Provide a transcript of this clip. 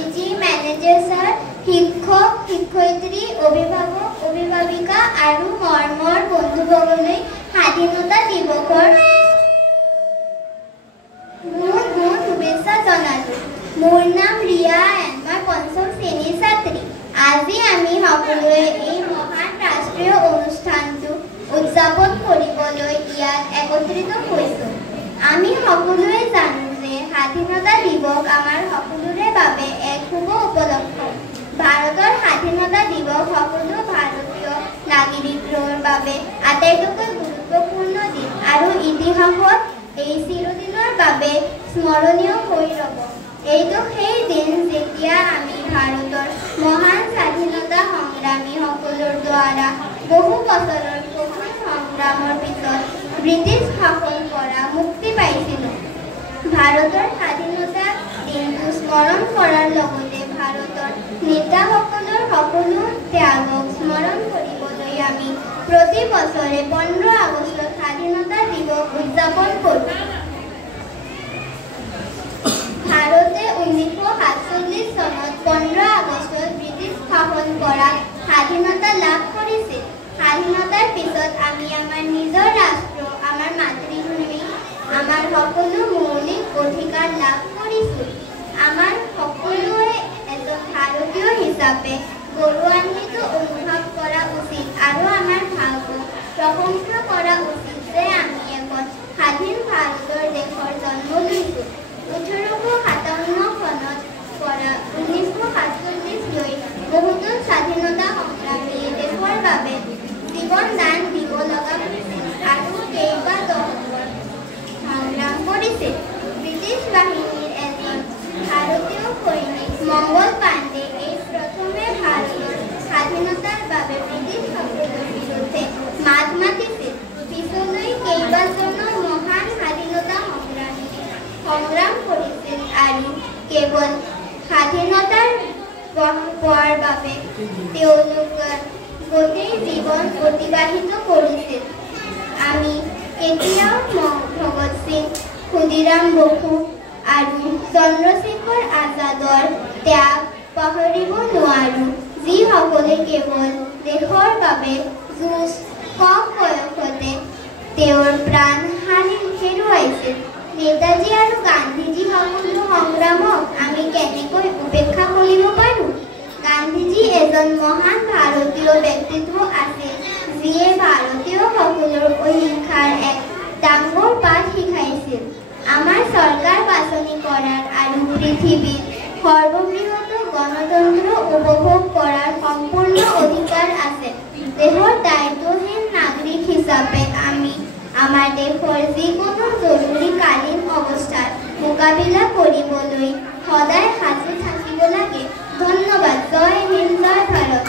Swamiji, manager sir, শিক্ষক, শিক্ষয়িত্ৰী, অভিভাৱক, অভিভাৱিকা আৰু মৰমৰ বন্ধুবৰ্গলৈ স্বাধীনতা দিৱসৰ মোৰ শুভেচ্ছা জনালো। মোৰ নাম ৰিয়া এন, মই পঞ্চম শ্ৰেণীৰ ছাত্ৰী। আজি আমি সকলোৱে এই মহান ৰাষ্ট্ৰীয় অনুষ্ঠানটো উদযাপন কৰিবলৈ ইয়াত একত্ৰিত হৈছোঁ। আমি সকলোৱে জানো যে স্বাধীনতা দিৱস আমাৰ সকলোৰে বাবে এক শুভ উপলক্ষ। ভাৰতৰ স্বাধীনতা দিৱস সকলো ভাৰতীয় নাগৰিকৰ বাবে আটাইতকৈ গুৰুত্বপূৰ্ণ দিন আৰু ইতিহাসত এই চিৰদিনৰ বাবে স্মৰণীয় হৈ ৰ'ব। এইটো সেই দিন যেতিয়া আমি ভাৰতৰ মহান স্বাধীনতা সংগ্ৰামীসকলৰ দ্বাৰা বহু বছৰৰ কঠোৰ সংগ্ৰামৰ পিছত ব্ৰিটিছ শাসনৰ পৰা মুক্তি পাইছিলোঁ। ভাৰতৰ স্বাধীনতা দিনটো স্মৰণ কৰাৰ লগতে ভাৰতৰ নেতাসকলৰ সকলো ত্যাগক স্মৰণ কৰিবলৈ আমি প্ৰতি বছৰে 15 আগষ্টত স্বাধীনতা দিৱস উদযাপন কৰোঁ। ভাৰতে 1947 চনত 15 আগষ্টত ব্ৰিটিছ শাসনৰ পৰা স্বাধীনতা লাভ কৰিছিল। স্বাধীনতাৰ পিছত আমি আমাৰ নিজৰ ৰাষ্ট্ৰ, আমাৰ মাতৃভূমি, আমাৰ সকলো মৌলিক অধিকাৰ লাভ কৰিছোঁ। আমাৰ সকলোৱে এজন ভাৰতীয় হিচাপে গৌৰৱান্বিত অনুভৱ কৰা উচিত আৰু আমাৰ ভাগ্যক প্ৰশংসা কৰা উচিত যে আমি এখন স্বাধীন ভাৰতৰ দেশৰ জন্ম লৈছোঁ। 1857 চনত পৰা 1947 লৈ বহুতো স্বাধীনতা সংগ্ৰামীয়ে দেশৰ বাবে জীৱন দান দিব লগা হৈছিল আৰু কেইবা দশক সংগ্ৰাম কৰিছিল। ব্ৰিটিছ বাহিনীৰ এজন ভাৰতীয় সৈনিক মংগল পাণ্ডে এই প্ৰথমে ভাৰতৰ স্বাধীনতাৰ বাবে ব্ৰিটিছ শাসনৰ বিৰুদ্ধে মাত মাতিছিল। পিছলৈ কেইবাজনো মহান স্বাধীনতা সংগ্ৰামীয়ে সংগ্ৰাম কৰিছিল আৰু কেৱল স্বাধীনতাৰ পোৱাৰ বাবে তেওঁলোকৰ গোটেই জীৱন অতিবাহিত কৰিছিল। আমি কেতিয়াও ভগত সিং, ক্ষুদিৰাম বসু আৰু চন্দ্ৰশেখৰ আজাদৰ ত্যাগ পাহৰিব নোৱাৰোঁ, যিসকলে কেৱল দেশৰ বাবে যুঁজ কম বয়সতে তেওঁৰ প্ৰাণ হেৰুৱাইছিল। নেতাজী আৰু গান্ধীজী সকলো সংগ্ৰামক আমি কেনেকৈ উপেক্ষা কৰিব পাৰোঁ? গান্ধীজী এজন মহান ভাৰতীয় ব্যক্তিত্ব আছিল, যিয়ে ভাৰতীয়সকলৰ অহিংসাৰ এক ডাঙৰ পাঠ শিকাইছিল। আমাৰ চৰকাৰ বাছনি কৰাৰ আৰু পৃথিৱীত সৰ্ববৃহৎ গণতন্ত্ৰ উপভোগ কৰাৰ সম্পূৰ্ণ অধিকাৰ আছে। দেশৰ দায়িত্বশীল নাগৰিক হিচাপে আমি আমাৰ দেশৰ যিকোনো জৰুৰীকালীন অৱস্থাৰ মোকাবিলা কৰিবলৈ সদায় সাজু থাকিব লাগে। ধন্যবাদ। জয় হিন্দ, জয় ভাৰত।